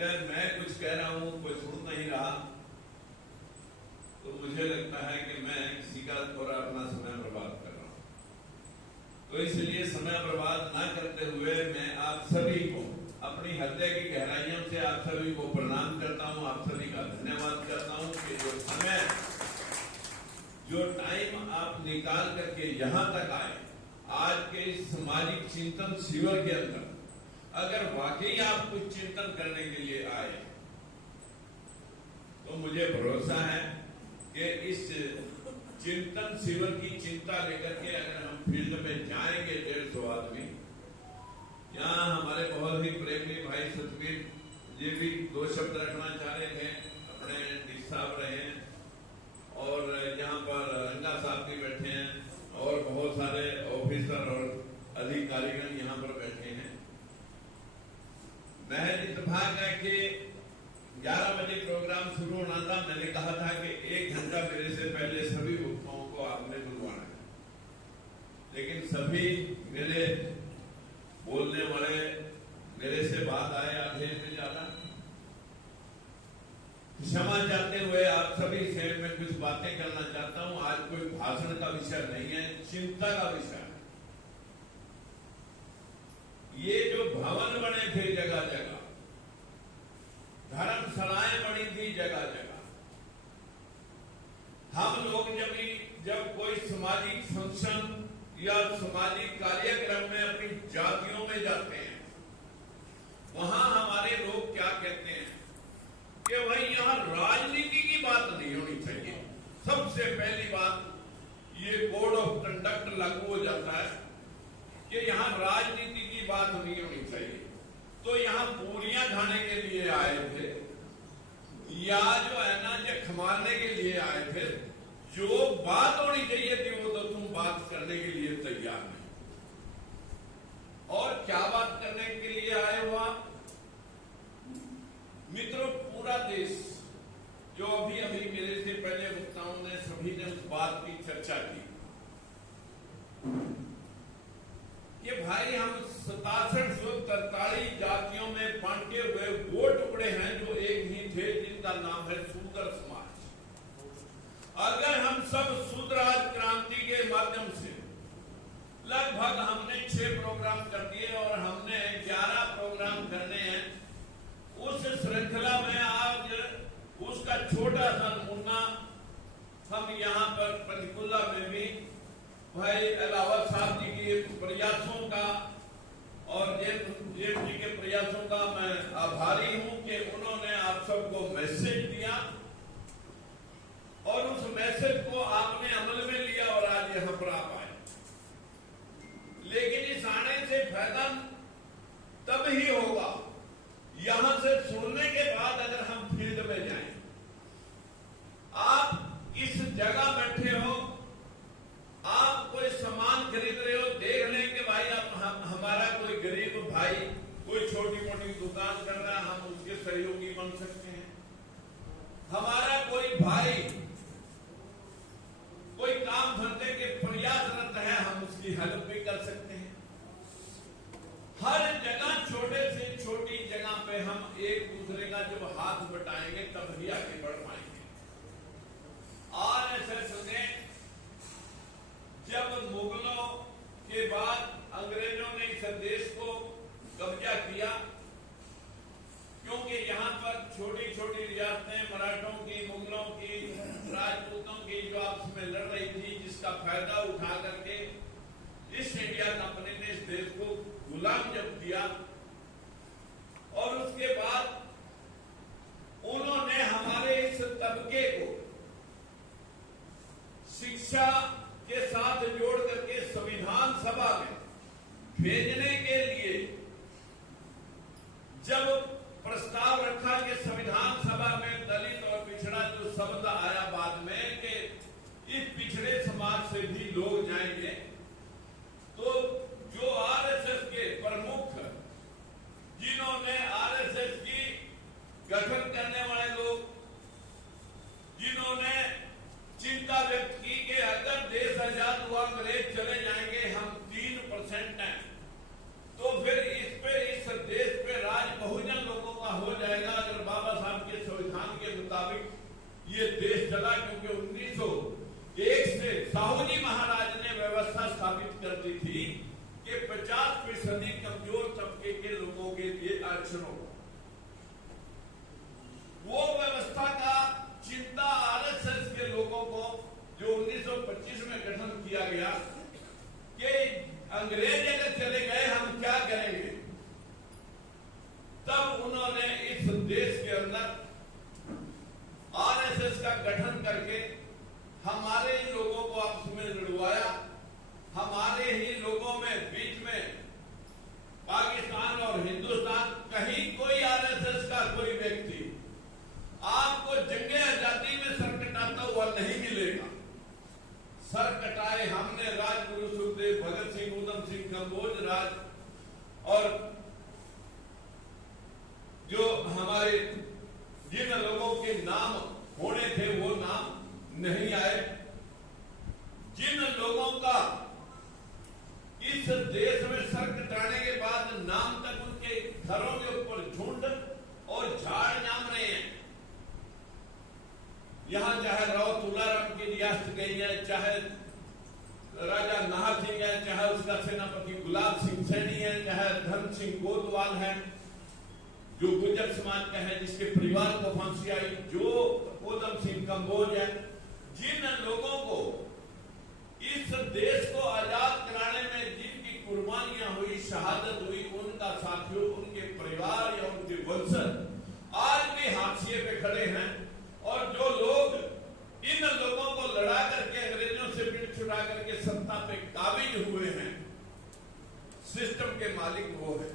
अगर मैं कुछ कह रहा हूं कोई सुन नहीं रहा तो मुझे लगता है कि मैं किसी का थोड़ा अपना समय बर्बाद कर रहा हूं। तो इसलिए समय बर्बाद ना करते हुए मैं आप सभी को अपनी हृदय की गहराइयों से आप सभी को प्रणाम करता हूं, आप सभी का धन्यवाद करता हूं कि जो समय, जो टाइम आप निकाल करके यहां तक आए, आज के इस सामाजिक चिंतन शिविर के अंदर अगर वाकई आप कुछ चिंतन करने के लिए आए तो मुझे भरोसा है कि इस चिंतन शिविर की चिंता लेकर के अगर हम फील्ड में जाएंगे 150 आदमी, यहाँ हमारे बहुत ही प्रेमी भाई सतवीर जी भी 2 शब्द रखना चाह रहे थे, अपने डी साहब रहे हैं और यहाँ पर रंगा साहब भी बैठे हैं और बहुत सारे ऑफिसर और अधिकारीगण यहाँ पर बैठे हैं। महज इत्तेफाक है कि 11 बजे प्रोग्राम शुरू होना था। मैंने कहा था कि 1 घंटा मेरे से पहले सभी वक्ताओं को आपने बुलवाना है, लेकिन सभी मेरे बोलने वाले मेरे से बात आए आधे में ज्यादा। क्षमा चाहते हुए आप सभी से मैं कुछ बातें करना चाहता हूं। आज कोई भाषण का विषय नहीं है, चिंता का विषय है। ये जो भवन बने थे जगह जगह, धर्मशालाएं बनी थी जगह जगह, हम लोग जब कोई सामाजिक फंक्शन या सामाजिक कार्यक्रम में अपनी जातियों में जाते हैं, वहां हमारे लोग क्या कहते हैं कि भाई यहाँ राजनीति की बात नहीं होनी चाहिए। सबसे पहली बात, ये कोड ऑफ कंडक्ट लागू हो जाता है कि यहाँ राजनीति की बात नहीं होनी चाहिए। तो यहाँ पूरियां खाने के लिए आए थे या जो है ना जख मारने के लिए आए थे, जो बात होनी चाहिए थी वो तो तुम बात करने के लिए तैयार नहीं। और क्या बात करने के लिए आए हो आप मित्रों? पूरा देश, जो अभी अभी मेरे से पहले वक्ताओं ने सभी ने उस बात की चर्चा की कि भाई हम 6743 जातियों में बांटे हुए वो टुकड़े हैं जो एक ही थे, जिनका नाम है शूद्र समाज। अगर हम सब शूद्राज क्रांति के माध्यम से लगभग हमने 6 प्रोग्राम कर दिए और हमने 11 प्रोग्राम करने हैं। उस श्रृंखला में आज उसका छोटा सा नमूना हम यहाँ पर पंचकुला में भी भाई अलावत साहब जी के प्रयासों का और जेठ जी के प्रयासों का मैं आभारी हूं कि उन्होंने आप सबको मैसेज दिया और उस मैसेज को आपने अमल में लिया और आज यहां पर आप आए। लेकिन इस आने से फायदा तब ही होगा यहां से सुनने के बाद अगर हम फील्ड में जाएं। आप इस जगह बैठे हो, आप कोई सामान खरीद रहे हो, देख लें कि भाई आप हमारा कोई गरीब भाई कोई छोटी मोटी दुकान कर रहा है, हम उसके सहयोगी बन सकते हैं। हमारा कोई भाई कोई काम धंधे के प्रयासरत है, हम उसकी हेल्प भी कर सकते हैं। हर जगह छोटे से छोटी जगह पे हम एक दूसरे का जब हाथ बटाएंगे तब ही आगे बढ़ पाएंगे। आरएसएस ने जब मुगलों के बाद अंग्रेजों ने इस देश को कब्जा किया, क्योंकि यहाँ पर छोटी छोटी रियासतें मराठों की, मुगलों की, राजपूतों की जो आपस में लड़ रही थी, जिसका फायदा उठा करके ईस्ट इंडिया कंपनी ने इस देश को गुलाम जब किया और उसके बाद उन्होंने हमारे इस तबके को शिक्षा के साथ जोड़ करके संविधान सभा में भेजने के लिए जब प्रस्ताव रखा कि संविधान सभा में दलित और पिछड़ा जो शब्द आया बाद में कि इस पिछड़े समाज से भी लोग जाएंगे, तो जो आरएसएस के प्रमुख, जिन्होंने आरएसएस की गठन करने वाले लोग, जिन्होंने चिंता व्यक्त की कि अगर देश आजाद हुआ अंग्रेज चले जाएंगे, हम 3% हैं, तो फिर इस देश पे राज बहुजन सदी कमजोर तबके के लोगों के लिए आरक्षणों को, वो व्यवस्था का चिंता आरएसएस के लोगों को जो 1925 में गठन किया गया कि अंग्रेज अगर चले गए हम क्या करेंगे, तब उन्होंने इस देश के अंदर आरएसएस का गठन करके हमारे लोगों को आपस में लड़वाया। हमारे ही लोगों में बीच में पाकिस्तान और हिंदुस्तान, कहीं कोई आरएसएस का कोई व्यक्ति आपको जंगे आजादी में सर कटाता हुआ नहीं मिलेगा। सर कटाए हमने राजगुरु सुखदेव, भगत सिंह, ऊधम सिंह, कंबोज राज और जो हमारे जिन लोगों के नाम होने थे वो नाम नहीं आए। जिन लोगों का इस देश में सर कटाने के बाद नाम तक उनके घरों के ऊपर झुंड और झाड़ जाम रहे हैं। यहां चाहे राव तुलाराम की रियासत गई है, चाहे राजा नाहर सिंह है, चाहे उसका सेनापति गुलाब सिंह सैनी है, चाहे धन सिंह गोदवाल है जो गुर्जर समाज का है, जिसके परिवार को फांसी आई, जो ऊधम सिंह कंबोज है, जिन लोगों को इस देश को आजाद कराने में जिनकी कुर्बानियां हुई, शहादत हुई, उनका साथियों, उनके परिवार या उनके वंशज आज भी हाशिए पे खड़े हैं। और जो लोग इन लोगों को लड़ा करके अंग्रेजों से पीठ छुड़ा करके सत्ता पे काबिज हुए हैं, सिस्टम के मालिक वो है।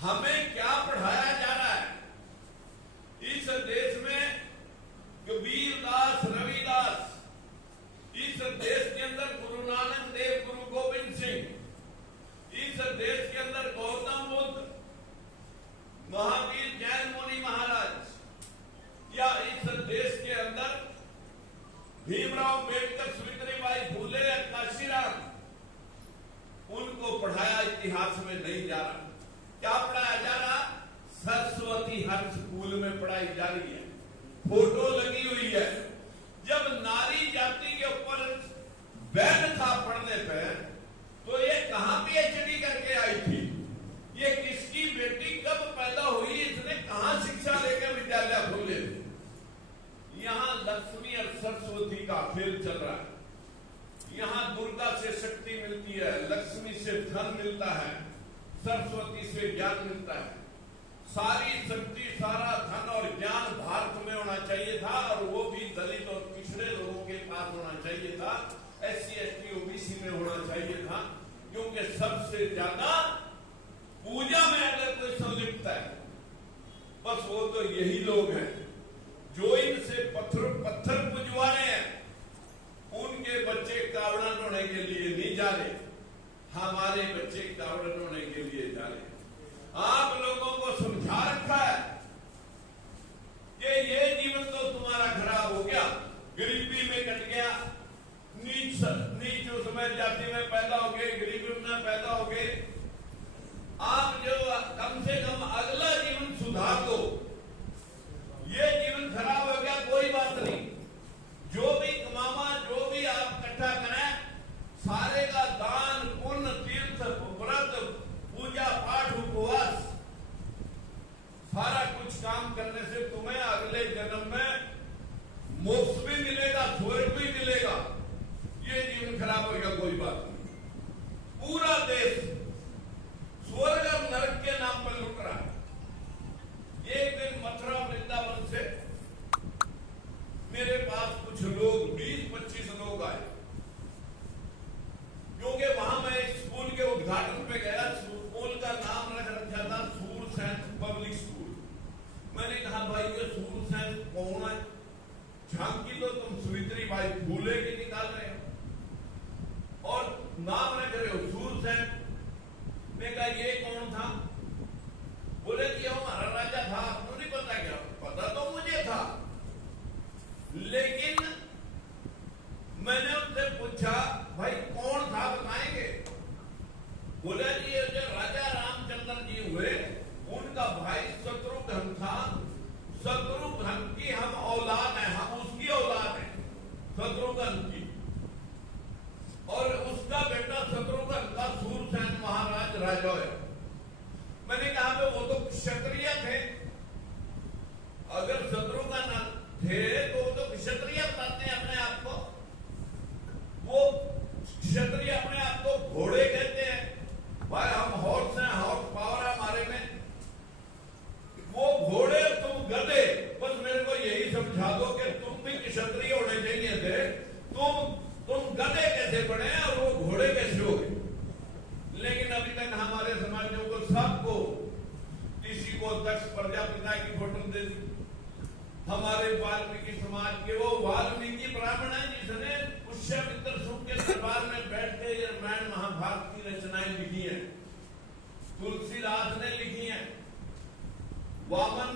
हमें क्या पढ़ाया जा रहा है इस देश में? कबीरदास, रविदास, इस देश के अंदर गुरु नानक देव, गुरु गोविंद सिंह, इस देश के अंदर गौतम बुद्ध, महावीर जैन मुनि महाराज, या इस देश के अंदर भीमराव अंबेडकर, सावित्रीबाई फुले, काशीराम, उनको पढ़ाया इतिहास में नहीं जा रहा। क्या पढ़ाया जा रहा? सरस्वती हर स्कूल में पढ़ाई जा रही है, फोटो लगी हुई है। जब नारी जाति के ऊपर बैन था पढ़ने पे, तो ये कहां पीएचडी करके आई थी? ये किसकी बेटी कब पैदा हुई? इसने कहां शिक्षा लेकर विद्यालय खोले? यहां लक्ष्मी और सरस्वती का खेल चल रहा है। यहां दुर्गा से शक्ति मिलती है, लक्ष्मी से धन मिलता है, सरस्वती से ज्ञान मिलता है। सारी शक्ति, सारा धन और ज्ञान भारत में होना चाहिए था, और वो भी दलित और पिछड़े लोगों के पास होना चाहिए था, SC, ST, OBC में होना चाहिए था, क्योंकि सबसे ज्यादा पूजा में अगर कोई संलिप्त है, बस वो तो यही लोग हैं जो इनसे पत्थर पुजवा रहे हैं। उनके बच्चे कावड़ा ढोने के लिए नहीं जा रहे, हमारे बच्चे कावड़ा ढोने के लिए जा रहे। आप लोगों को समझा रखा है कि ये जीवन तो तुम्हारा खराब हो गया, गरीबी में कट गया, नीच उसमें जाति में पैदा हो गए, गरीबी में पैदा हो गए। आप जो कम से कम अगला जीवन सुधार दो। ये जीवन खराब हो गया, कोई बात नहीं, जो भी कमावा, जो भी आप इकट्ठा करें, सारे का दान, पुण्य, तीर्थ, व्रत, पूजा पाठ, उपवास, सारा कुछ काम करने से तुम्हें अगले जन्म में मोक्ष भी मिलेगा, स्वर्ग भी मिलेगा। ये जीवन खराब हो गया, कोई बात नहीं। पूरा देश स्वर्ग और नरक के नाम पर लुट रहा है। एक दिन मथुरा वृंदावन से मेरे पास कुछ लोग, 20-25 लोग आए, क्योंकि वहां मैं स्कूल के उद्घाटन पे गया। स्कूल का नाम रखा था सूरसैन पब्लिक स्कूल। मैंने कहा भाई ये सूरसैन कौन है? झांकी तो तुम सावित्रीबाई फुले की निकाल रहे हो और नाम रख रहे हो सूरसैन। मैं कहा ये कौन था? बोले कि हमारा राजा था। आपको नहीं पता क्या? पता तो मुझे था, लेकिन मैंने उनसे पूछा भाई कौन था, बताएंगे? बोले जी ये जो राजा रामचंद्र जी हुए, उनका भाई शत्रुघ्न था। शत्रुघ्न की हम औलाद हैं, हम उसकी औलाद हैं, शत्रुघ्न की। और उसका बेटा शत्रुघ्न का सूरसैन महाराज राजा है। मैंने कहा वो तो क्षत्रिय थे, अगर शत्रु का नाम थे तो वो तो क्षत्रिय बताते हैं अपने आप को। वो क्षत्रिय अपने आप को घोड़े कहते हैं। भाई हम हॉर्स हैं, हॉर्स पावर है हमारे में। वो घोड़े, तुम गधे। बस मेरे को यही समझा दो कि तुम भी क्षत्रिय होने चाहिए थे। तुम गधे कैसे बने और वो घोड़े कैसे हो गए? लेकिन अभी तक हमारे समाजों को सबको, किसी को दक्ष प्रजापिता की फोटो दे दी। हमारे वाल्मीकि समाज के वो वाल्मीकि ब्राह्मण है जिसने पुष्यमित्र सुख के दरबार में बैठ के रामायण महाभारत की रचनाएं लिखी हैं, तुलसीदास ने लिखी हैं। वामन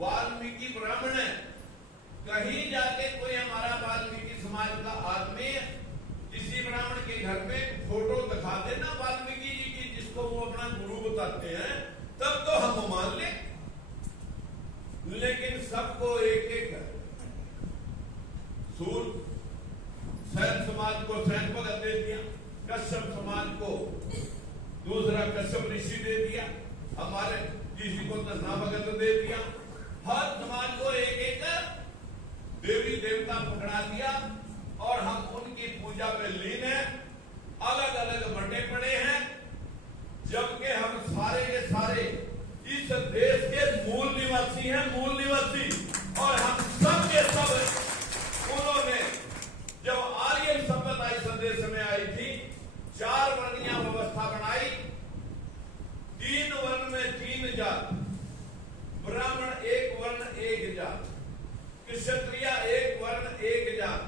वाल्मीकि ब्राह्मण है। कहीं जाके कोई हमारा वाल्मीकि समाज का आदमी किसी ब्राह्मण के घर में फोटो दिखा देना वाल्मीकि जी की, जिसको वो अपना गुरु बताते हैं, तब तो हम मान ले। लेकिन सबको एक एक सूर, सैन समाज को सैन भगत दे दिया, कश्यप समाज को दूसरा कश्यप ऋषि दे दिया, हमारे किसी को दशना भगत दे दिया। हर समाज को एक एक देवी देवता पकड़ा दिया और हम उनकी पूजा में लीन हैं, अलग अलग बटे पड़े हैं। जबकि हम सारे के सारे इस देश के मूल निवासी हैं, मूल निवासी। और हम सब के सब, उन्होंने जब आर्यन सभ्यता इस देश में आई थी, 4 वर्णीय व्यवस्था बनाई। 3 वर्ण में 3 जात, ब्राह्मण 1 वर्ण 1 जात, क्षत्रिय 1 वर्ण 1 जात,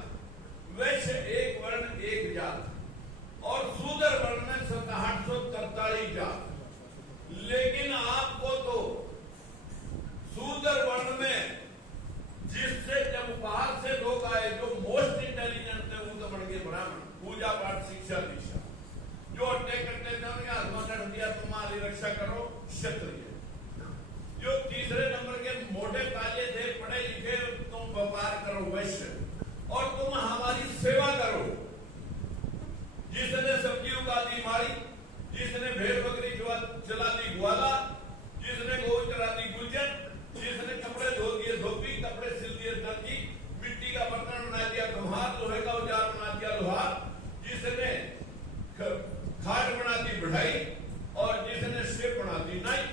वैश्य 1 वर्ण 1 जात और शूद्र वर्ण में 843 जात। लेकिन आपको तो शूद्र वर्ण में, जिससे जब बाहर से लोग आए, जो मोस्ट इंटेलिजेंट थे, वो तो बढ़ गए ब्राह्मण, पूजा पाठ शिक्षा दीक्षा, जो अट्टे कट्टे थे दिया तुम्हारी रक्षा करो क्षत्रिय। जो तीसरे नंबर के मोटे ताजे थे, पढ़े लिखे, तुम व्यापार करो वैश्य, और तुम हमारी सेवा करो। जिसने सब्जी उगा दी मारी, जिसने भेड़ बकरी चला दी ग्वाला, जिसने गौ चला दी गुलजन, जिसने कपड़े धो दिए धोबी, कपड़े सिल दिए दर्जी, मिट्टी का बर्तन बना दिया कुम्हार, लोहे का औजार बना दिया लोहार, जिसने खाट बना दी बढ़ाई और जिसने शेप बना दी नाई।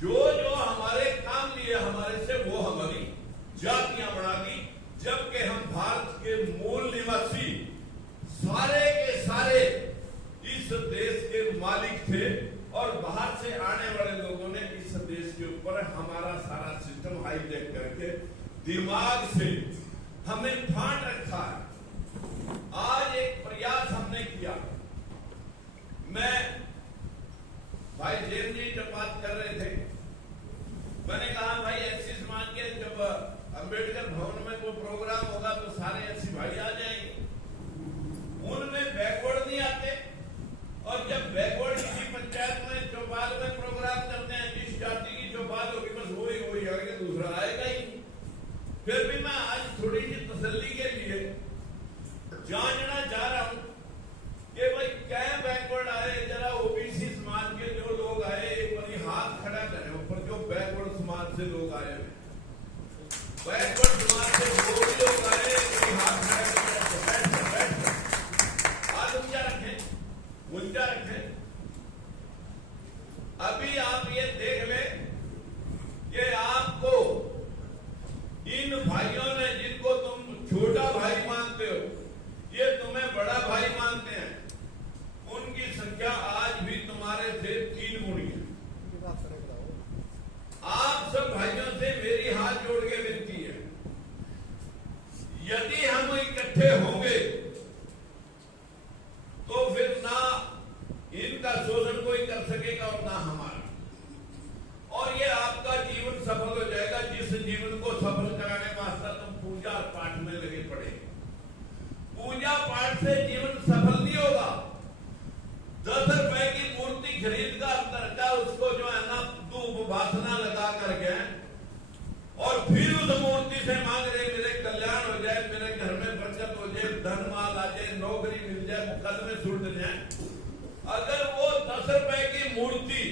जो जो हमारे काम लिए हमारे से, वो हमारी जातियां बना दी। जबकि हम भारत के मूल निवासी सारे के सारे इस देश के मालिक थे और बाहर से आने वाले लोगों ने इस देश के ऊपर हमारा सारा सिस्टम हाईजैक करके दिमाग से हमें फाड़ रखा है। आज एक प्रयास हमने किया। मैं भाई जैन जी जब बात कर रहे थे, मैंने कहा भाई एससी समाज के जब अंबेडकर भवन में कोई प्रोग्राम होगा तो सारे एससी भाई आ जाएंगे। उनमें बैकवर्ड नहीं आते, और जब बैकवर्ड किसी पंचायत में चौपाल में प्रोग्राम करते हैं, जिस जाति की चौपाल होगी बस वही आगे, दूसरा आएगा ही। फिर भी मैं आज थोड़ी सी तसल्ली के लिए जानना चाह रहा हूं कि भाई क्या बैकवर्ड आए, जरा ओबीसी समाज के जो लोग आए एक बार हाथ खड़ा करें ऊपर, जो बैकवर्ड समाज से लोग आए, बैकवर्ड समाज से जो भी लोग आए हाथ खड़ा करें, हाथ ऊंचा रखें, ऊंचा रखें। अभी आप ये देख लें कि आपको इन भाइयों ने, जिनको तुम छोटा भाई मानते हो, ये तुम्हें बड़ा भाई मानते हैं, उनकी संख्या आज भी तुम्हारे से 3 गुनी है। आप सब भाइयों से मेरी हाथ जोड़ के विनती है, यदि हम इकट्ठे होंगे तो फिर ना इनका शोषण कोई कर सकेगा और ना हमारा। मूर्ति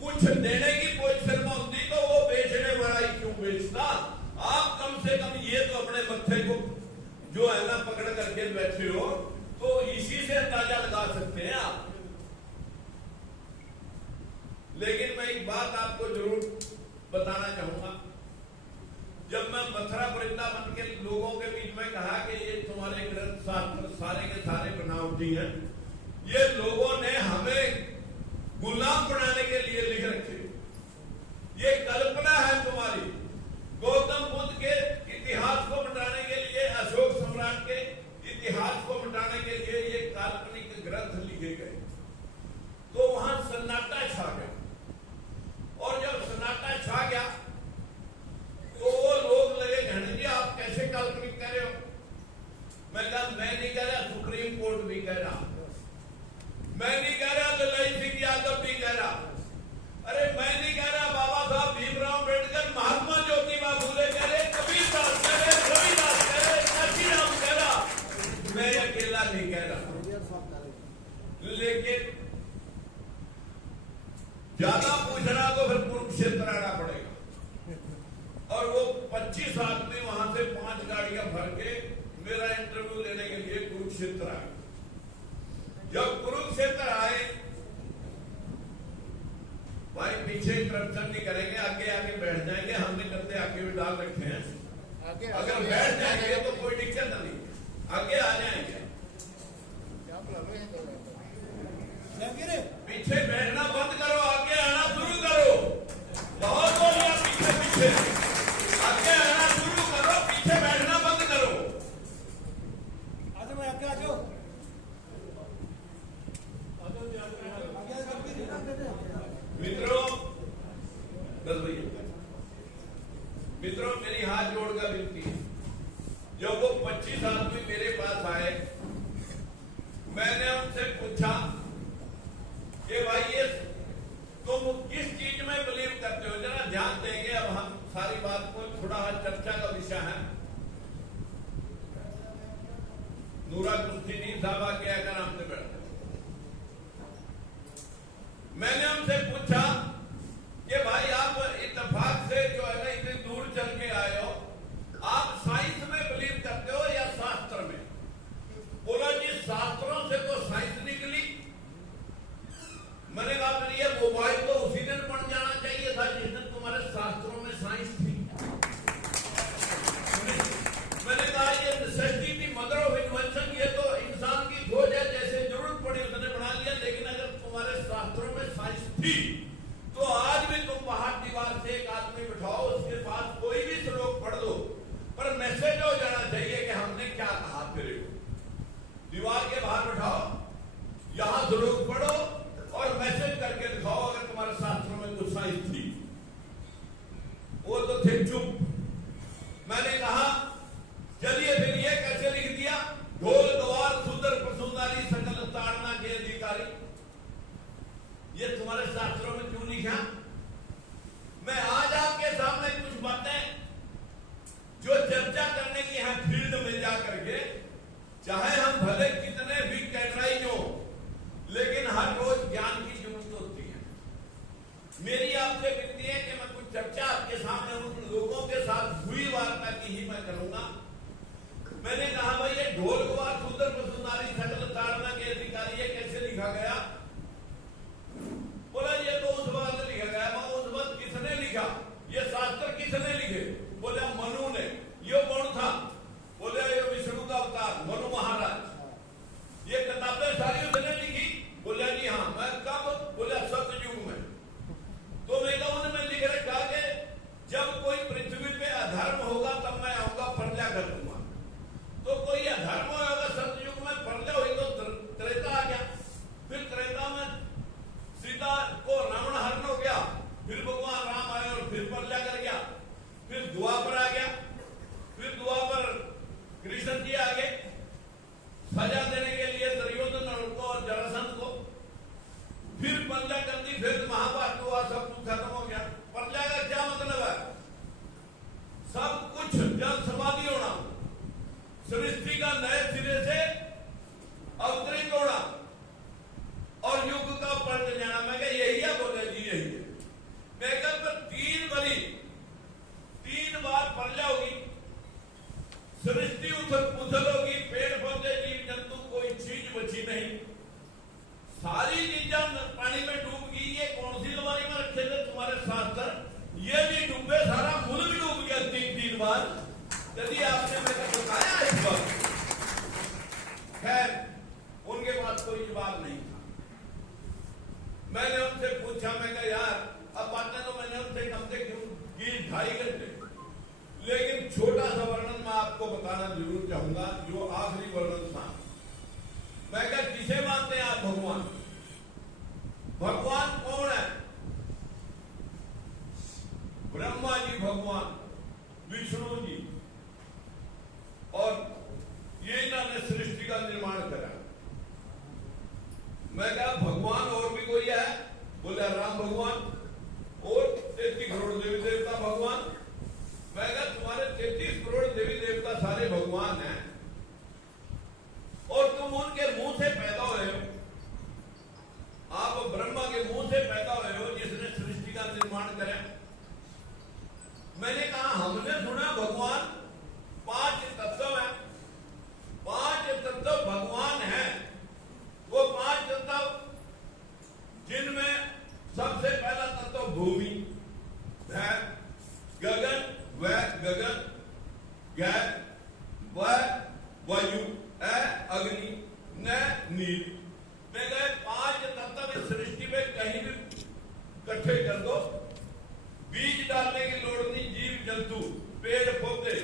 कुछ देने की पोजीशन में होती तो वो बेचने वाला ही क्यों बेचता? आप कम से कम ये तो अपने मत्थे को जो है ना पकड़ करके बैठे हो, तो इसी से अंदाजा लगा सकते हैं आप। लेकिन मैं एक बात आपको जरूर बताना चाहूंगा। जब मैं मथुरा वृंदावन के लोगों के बीच में कहा कि ये तुम्हारे ग्रंथ शास्त्र सारे के सारे बनावटी हैं, ये लोगों ने हमें गुलाम बनाने के लिए लिख रखे, ये कल्पना है तुम्हारी। गौतम बुद्ध के इतिहास को मिटाने के लिए, अशोक सम्राट के इतिहास को मिटाने के लिए ये काल्पनिक ग्रंथ लिखे गए। तो वहां सन्नाटा छा गया, और जब सन्नाटा छा गया तो वो लोग लगे कहने जी आप कैसे काल्पनिक कह रहे हो। मैं कहा मैं नहीं कह रहा, सुप्रीम कोर्ट भी कह रहा, मैं नहीं कह रहा, ललाई सिंह यादव भी कह रहा, अरे मैं नहीं कह रहा, बाबा साहब भीमराव अम्बेडकर, महात्मा ज्योतिबा फुले कह रहे, कबीर दास कह रहे, रविदास कह रहे, काशीराम कह रहा, मैं अकेला नहीं कह रहा। लेकिन ज्यादा पूछना तो फिर कुरुक्षेत्र आना पड़ेगा। और वो 25 आदमी वहां से 5 गाड़ियां भर के मेरा इंटरव्यू लेने के लिए कुरुक्षेत्र आए। जब कुरुक्षेत्र आए, भाई पीछे करप्शन नहीं करेंगे, आगे आगे बैठ जाएंगे, हमने करते आगे भी डाल रखे हैं, अगर बैठ जाएंगे तो कोई दिक्कत नहीं, आगे आ जाएंगे। पीछे बैठना बंद करो, आगे आना शुरू करो। बहुत बोलिए पीछे पीछे, आगे आना शुरू करो, पीछे बैठना बंद करो। मैं आगे आ जाओ। मित्रों, मित्रों मेरी हाथ जोड़कर विनती है, जब वो 25 आदमी मेरे पास आए, मैंने उनसे पूछा कि भाई ये तुम किस चीज में बिलीव करते हो, जरा ध्यान देंगे। अब हम सारी बात को थोड़ा चर्चा का विषय है। नूरा कुश्ती साहबा के अगर हमसे बैठते, मैंने उनसे पूछा कि भाई आप इत्तेफाक से जो है ना इतनी दूर चल के आए हो, आप साइंस में बिलीव करते हो या शास्त्र में? बोला जी शास्त्रों से तो साइंस निकली। मैंने कहा फिर ये मोबाइल तो उसी दिन पड़ जाना चाहिए था जिस दिन तुम्हारे शास्त्रों में साइंस थी। मैंने कहा ये नेसेसिटी थी, मदर ऑफ इन्वेंशन, ये तो इंसान की खोज है, जैसे जरूरत पड़ी उसने बना लिया। लेकिन अगर तुम्हारे शास्त्रों में साइंस थी तो आज भी तुम बाहर दीवार से एक आदमी बिठाओ, उसके पास कोई भी श्लोक पढ़ दो, पर मैसेज हो जाना चाहिए कि हमने क्या कहा। फिर दीवार के बाहर बिठाओ, यहां श्लोक पढ़ो और मैसेज करके दिखाओ अगर तुम्हारे शास्त्रों में कुछ साइंस थी। वो तो थे चुप। मैंने कहा चलिए फिर ये कैसे लिख दिया, ढोल गवार सुंदर प्रसुंदारी सकल ताड़ना के अधिकारी, ये तुम्हारे शास्त्रों में क्यों लिखा? मैं आज आपके सामने कुछ बातें जो चर्चा करने की है फील्ड में जाकर के, चाहे हम भले कितने भी कैटराइज हो, लेकिन हर रोज ज्ञान की जरूरत होती है। मेरी आपसे विनती है कि मैं कुछ चर्चा आपके सामने उन लोगों के साथ हुई वार्ता की ही मैं करूंगा। मैंने कहा भाई ये ढोल गवार सुंदर प्रसुंदारी सकल ताड़ना के अधिकारी, ये कैसे लिखा गया? बोला ये तो उस वक्त लिखा गया। मैं उस वक्त किसने लिखा, ये शास्त्र किसने लिखे? बोले मनु ने। ये कौन था? बोले ये विष्णु का अवतार मनु महाराज। ये किताबें सारी उसने लिखी? बोला जी हाँ। मैं कब? बोला सतयुग में। तो मैंने उनमें लिख रखा कि जब कोई पृथ्वी पे अधर्म होगा तब मैं आऊंगा, प्रजा कर दूंगा। तो कोई अधर्म होगा सतयुग में, प्रजा हुई तो त्रेता आ गया। फिर त्रेता में सीता को रावण हरण हो गया, फिर भगवान राम आए और फिर प्रजा कर गया। फिर द्वापर आ गया, फिर द्वापर कृष्ण जी आ गए सजा देने के लिए दुर्योधन को और जरासंध को। फिर प्रजा कर दी, फिर महाभारत हुआ, सब कुछ खत्म हो गया। प्रजा का क्या मतलब है? सब कुछ जब समाधि होना, सृष्टि का नए सिरे से अवतरित होना और युग का पलट जाना। मैं पूछा, मैं कहा यार अब बातें तो मैंने उनसे कम से कम की 2.5 घंटे, लेकिन छोटा सा वर्णन मैं आपको बताना जरूर चाहूंगा, जो आखिरी वर्णन था। मैं कहा किसे मानते हैं आप भगवान? भगवान कौन है? ब्रह्मा जी भगवान, विष्णु जी, और ये इन्होंने सृष्टि का निर्माण करा। मैं कहा भगवान और भी कोई है? बोला राम भगवान और 33 करोड़ देवी देवता भगवान। मैं कहा तुम्हारे 33 करोड़ देवी देवता सारे भगवान हैं और तुम उनके मुंह से पैदा हुए हो। आप ब्रह्मा के मुंह से पैदा हुए हो जिसने सृष्टि का निर्माण करा। मैंने कहा हमने सुना भगवान 5 तत्व है, 5 तत्व भगवान है। वो 5 तत्व जिनमें सबसे पहला तत्व भूमि है, गगन व गगन, गैस व वायु, अग्नि न नील। मैं कहे 5 तत्व इस सृष्टि में कहीं भी इकट्ठे कर दो, बीज डालने की लोड़ नहीं। जीव जंतु पेड़ पौधे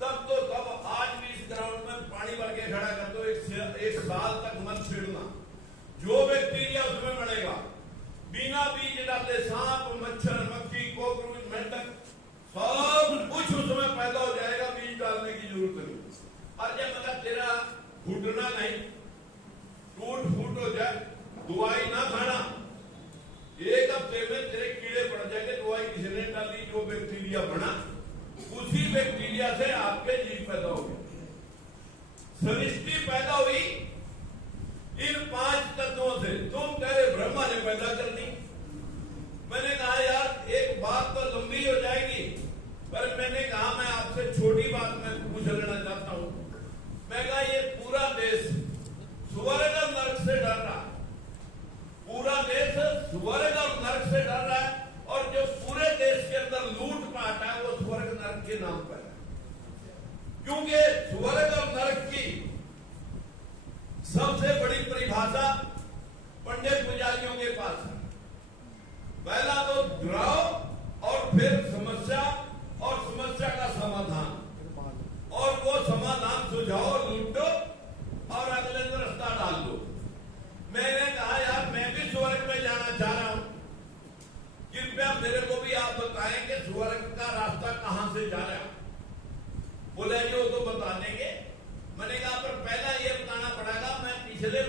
तब तो तब आज भी इस ग्राउंड में पानी भर के खड़ा कर दो, एक साल तक मत छेड़ना। जो बैक्टीरिया उसमें बढ़ेगा बिना बीज डाले, सांप मच्छर मक्खी कॉकरोच मेंढक सब कुछ उसमें पैदा हो जाएगा, बीज डालने की जरूरत नहीं। और जब मतलब तेरा फूटना नहीं, टूट फूट हो जाए, दवाई ना खाना, 1 हफ्ते में तेरे कीड़े पड़ जाएंगे। दवाई किसने डाली? जो बैक्टीरिया बना उसी बैक्टीरिया से आपके जीव पैदा हो गए। सृष्टि पैदा हुई इन 5 तत्वों से। तुम कह रहे ब्रह्मा ने पैदा कर दी। मैंने कहा यार एक बात तो लंबी हो जाएगी, पर मैंने कहा मैं आपसे छोटी बात में पूछ लेना चाहता हूं। मैं कहा ये पूरा देश स्वर्ग और नरक से डर रहा है, पूरा देश स्वर्ग और नरक से डर रहा है, और जो पूरे देश के अंदर लूटपाट है वो स्वर्ग नरक के नाम पर है। क्योंकि स्वर्ग और नरक की सबसे बड़ी परिभाषा पंडित पुजारियों के पास है। पहला तो डराओ और फिर समस्या, और समस्या का समाधान, और वो समाधान सुझाओ, लूटो और अगले दिन रास्ता डाल दो। मैंने कहा यार मैं भी स्वर्ग में जाना चाह रहा हूं, कृपया मेरे को भी आप बताएं कि स्वर्ग का रास्ता कहां से जा रहा है। बोले जी वो तो बता देंगे। मैंने कहा पर पहला ये बताना पड़ेगा मैं पिछले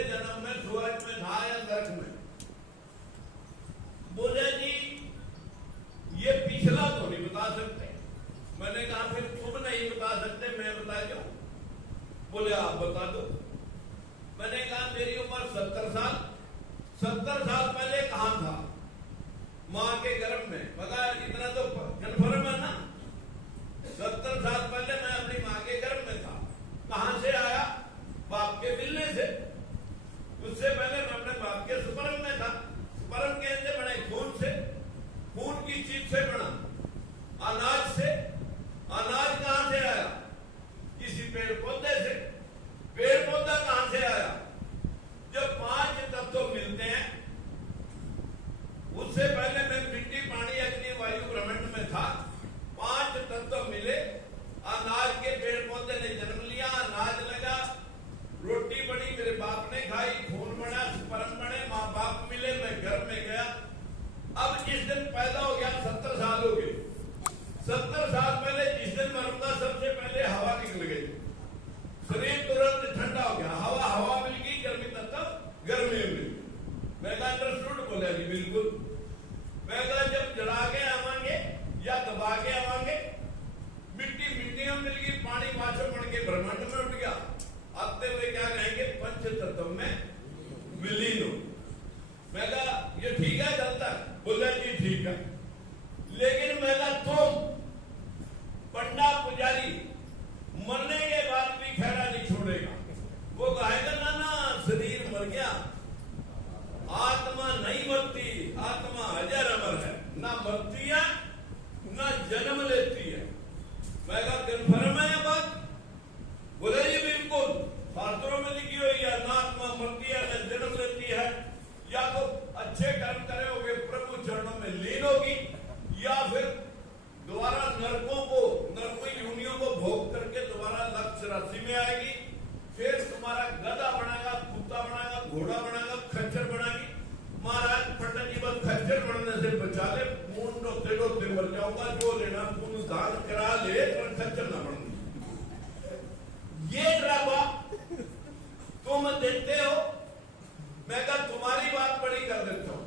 जन्म में स्वर्ग में था या नरक में। बोले जी ये पिछला तो नहीं बता सकते। मैंने कहा फिर तुम नहीं बता सकते, मैं बता दूं? बोले आप बता दो। मैंने कहा मेरी उम्र 70 साल, 70 साल पहले कहां था? मां के गर्भ में। पता इतना तो कन्फर्म है ना, 70 साल पहले मैं अपनी मां के गर्भ में था। कहां से आया? बाप के मिलने से। उससे पहले मैं अपने बाप के स्पर्म में था। स्पर्म कैसे बने? खून से। खून की चीज से बना, अनाज से। अनाज कहां से आया? किसी पेड़ पौधे से। पेड़ पौधा कहां से आया? जब 5 तत्व मिलते हैं, उससे पहले मैं मिट्टी पानी अग्नि वायु ब्रह्मांड में था। 5 तत्व मिले, अनाज के पेड़ पौधे ने जन्म लिया, अनाज लगा, रोटी बनी, मेरे बाप ने खाई, खून बना, स्पर्म बने, माँ बाप मिले, मैं घर में गया। अब जिस दिन पैदा हो गया 70 साल हो गए। 70 साल पहले जिस दिन मरूंगा सबसे पहले हवा निकल गई, शरीर तुरंत ठंडा हो गया। हवा मिल गई, गर्मी तत्व गर्मी मिली। मैं कहा अंडरस्टूड? बोला जी बिल्कुल। मैं कहा जब जला के आवांगे या दबा के आवांगे, मिट्टी मिट्टियां मिल गई, पानी वाष्प बन के ब्रह्मांड में उठ गया। आते हुए क्या कहेंगे? 5 तत्व में विलीन हो। मैं कहा ये ठीक है चलता? बोला जी ठीक है। लेकिन मैं कहा तुम पंडा पुजारी मरने के बाद भी खैरा नहीं छोड़ेगा। वो कहेगा ना ना शरीर मर गया, आत्मा नहीं मरती, आत्मा अच्छे कर्म करोगे प्रभु चरणों में लीन होगी, या फिर दोबारा नरकों योनियों को भोग करके दोबारा लक्ष्य राशि में आएगी। फिर तुम्हारा गधा बनाएगा, कुत्ता बनाएगा, घोड़ा बनाएगा, खच्चर बनाएगी। महाराज पंडित जी बस खच्चर बनने से बचा ले, मुंड रोते रोते मर जाऊंगा, जो लेना तुम दान करा ले, पर खच्चर ना बन। ये ड्रामा तुम देते हो। मैं कहा तुम्हारी बात बड़ी कर देता हूं।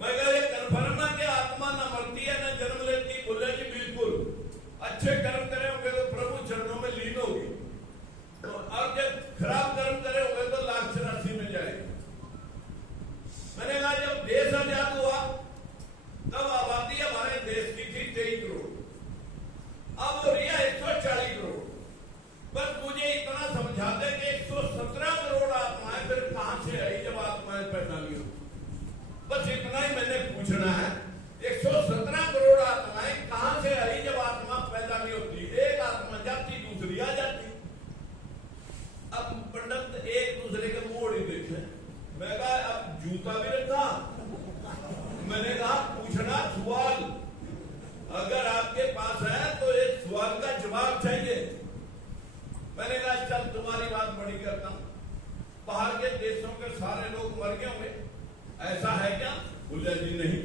मैं कहा ये कन्फर्म है कि आत्मा न मरती है न जन्म लेती। बोले जी बिल्कुल, अच्छे कर्म करे होंगे तो प्रभु चरणों में लीन होगी, तो और जब खराब कर्म करे होंगे तो लाख राशि में जाएगी। मैंने कहा जब देश आजाद हुआ तब आबादी हमारे देश की थी 23 करोड़, अब हो रही है 140 करोड़। बस मुझे इतना समझा दे कि 117 करोड़ आत्माएं फिर कहां से आई जब आत्माएं पैदा नहीं होती। बस इतना ही मैंने पूछना है, 117 करोड़ आत्माएं कहां से आई जब आत्मा पैदा नहीं होती। एक आत्मा जाती दूसरी आ जाती। अब पंडित एक दूसरे के मोड़ ही देखे। मैं कहा अब जूता भी रखा। मैंने कहा पूछना सवाल अगर आपके पास है तो एक सवाल का जवाब चाहिए। मैंने कहा चल तुम्हारी बात बड़ी करता हूं, बाहर के देशों के सारे लोग मर गए होंगे, ऐसा है क्या? बोले जी नहीं।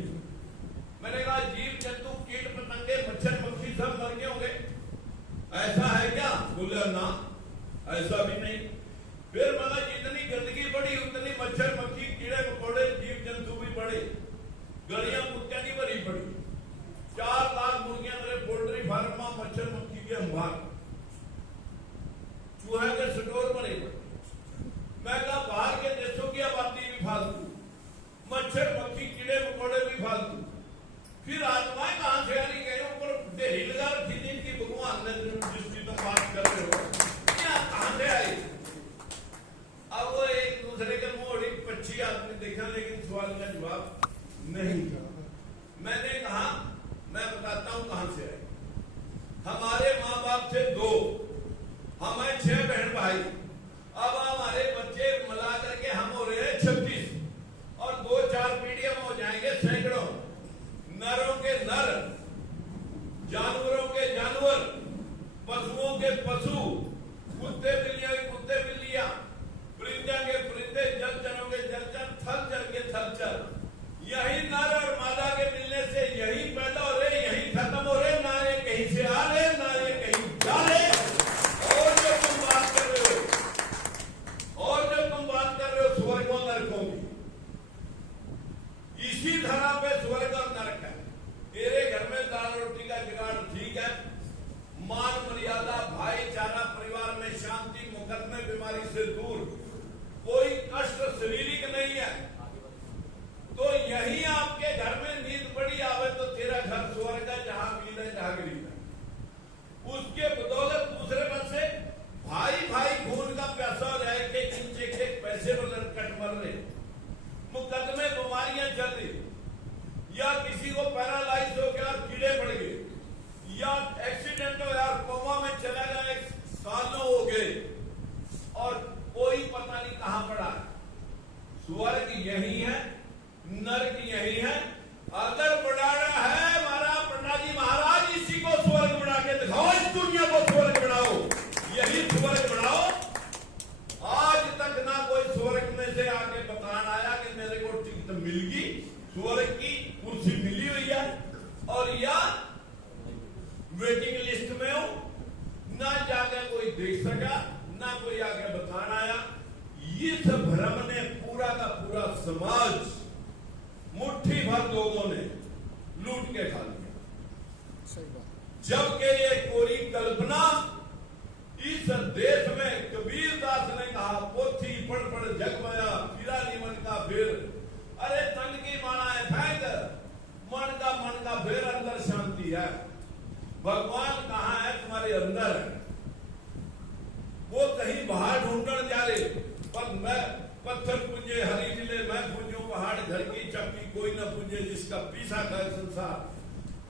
मैंने कहा जीव जंतु कीट पतंगे मच्छर मक्खी सब मर गए होंगे, ऐसा है क्या? बोले ना, ऐसा भी नहीं। फिर मगर जितनी गंदगी बढ़ी उतनी मच्छर मक्खी कीड़े मकोड़े जीव जंतु भी बढ़े, गलियां कुत्तियां की भरी पड़ी। 4 लाख मुर्गियां मेरे पोल्ट्री फार्म में मच्छर मक्खी के अंबार, चूहे के स्टोर भरे पड़े। मैं कहा बाहर के देशों की आबादी भी फालतू, मच्छर मक्खी कीड़े मकोड़े भी फालतू, फिर आत्माएं कहां से आ रही? कह ऊपर ढेरी लगा रखी थी इनकी, भगवान ने जिसकी तो बात कर रहे हो क्या कहां से आई? अब वो एक दूसरे के मोड़ 25 आदमी देखा, लेकिन सवाल का जवाब नहीं। मैंने कहा मैं बताता हूं कहां से आई। हमारे माँ बाप थे 2, हमें 6 बहन भाई। अब हमारे बच्चे मिला करके हम हो रहे हैं 36, और 2-4 पीढ़ियां हो जाएंगे सैकड़ों। नरों के नर, जानवरों के जानवर, पशुओं के पशु, कुत्ते बिल्लियां के कुत्ते बिल्लियां, परिंदा के परिंदे, जलचरों के जलचर, थलचर के थलचर। यही नर और मादा के मिलने से यही पैदा हो रहे, यही खत्म हो रहे, ना ये कहीं से आ रहे ना ये कहीं जा रहे। और जो तुम बात कर रहे हो स्वर्ग और नरकों की, इसी धरा पे स्वर्ग और नरक है। तेरे घर में दाल रोटी का जुगाड़ ठीक है, मान मर्यादा भाईचारा परिवार में शांति, मुकदमे बीमारी से दूर, कोई कष्ट शारीरिक नहीं है, तो यही आपके घर में नींद बड़ी आवे तो तेरा घर स्वर्ग है, जहां मील है जहां गरीब है। उसके बदौलत दूसरे बस से भाई भाई खून का प्यासा हो जाए कि इनसे के पैसे कट मर रहे, मुकदमे बीमारियां चल रही, या किसी को पैरालाइज हो गया कीड़े पड़ गए, या एक्सीडेंट हो गया कोमा में चला गया, सालों हो गए और कोई पता नहीं कहां पड़ा। स्वर्ग यही है, नरक यही है। अगर बढ़ाना है हमारा पंडा जी महाराज, इसी को स्वर्ग बना के दिखाओ, इस दुनिया को स्वर्ग बनाओ, यही स्वर्ग बनाओ। आज तक ना कोई स्वर्ग में से आके बताना आया कि मेरे को टिकट मिल गई, स्वर्ग की कुर्सी मिली हुई है, और या वेटिंग लिस्ट में हो, ना जाके कोई देख सका, ना कोई आगे बताना आया। इस भ्रम ने पूरा का पूरा समाज, मुट्ठी भर लोगों ने लूट के खा लिया। जबकि ये कोरी कल्पना इस देश में कबीरदास ने कहा, पोथी पढ़ पढ़ जगमया फिरा जीवन का फिर, अरे तन की माना है फेंक, मन का फिर अंदर शांति है। भगवान कहाँ है? तुम्हारे अंदर है। वो कहीं बाहर ढूंढने जा रहे, पर मैं पत्थर पूजे हरी मिले, मैं पूजू पहाड़ घर की चक्की, कोई न पूजे जिसका पीछा कर संसार।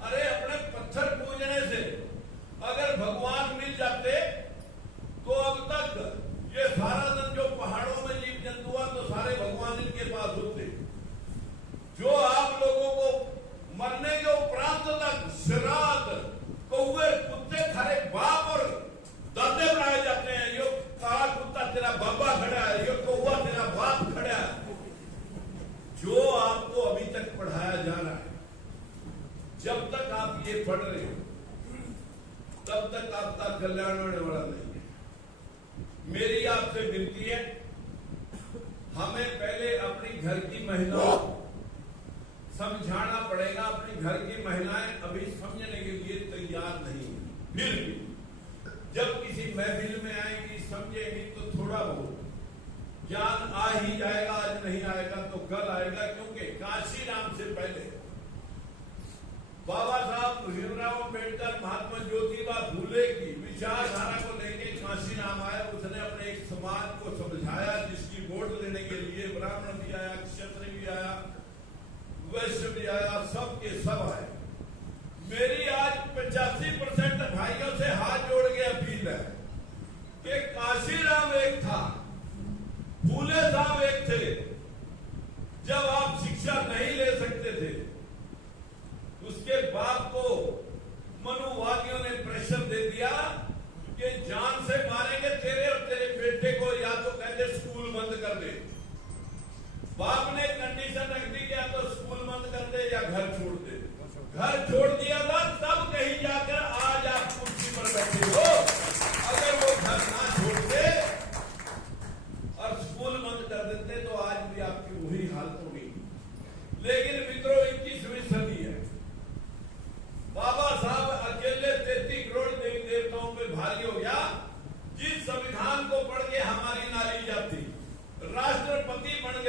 अरे अपने पत्थर पूजने से अगर भगवान मिल जाते तो अब तक ये सारा दिन जो पहाड़ों में जीव जंतु हुआ तो सारे भगवान इनके पास होते। आप ये पढ़ रहे हो तब तक आपका कल्याण होने वाला नहीं है। मेरी आपसे विनती है, हमें पहले अपनी घर की महिलाओं समझाना पड़ेगा। अपनी घर की महिलाएं अभी समझने के लिए तैयार नहीं है। फिर भी जब किसी महफिल में आएंगी, समझेंगी, तो थोड़ा बहुत ज्ञान आ ही जाएगा। आज नहीं आएगा तो कल आएगा, क्योंकि काशी राम से पहले बाबा साहब भीमराव अम्बेडकर, महात्मा ज्योतिबा फूले की विचारधारा को लेके काशी राम आया। उसने अपने एक समाज को समझाया, जिसकी वोट लेने के लिए ब्राह्मण भी आया, क्षत्रिय भी आया, वैश्य भी आया, सब के सब आए। मेरी आज 85% भाइयों से हाथ जोड़ के अपील है कि काशी राम एक था, फूले साहब एक थे। जब आप शिक्षा नहीं ले सकते थे, उसके बाप को मनुवादियों ने प्रेशर दे दिया कि जान से मारेंगे तेरे और तेरे बेटे को, या तो कहते स्कूल बंद कर दे। बाप ने कंडीशन रख दी, या तो स्कूल बंद कर दे या घर छोड़ दे। घर छोड़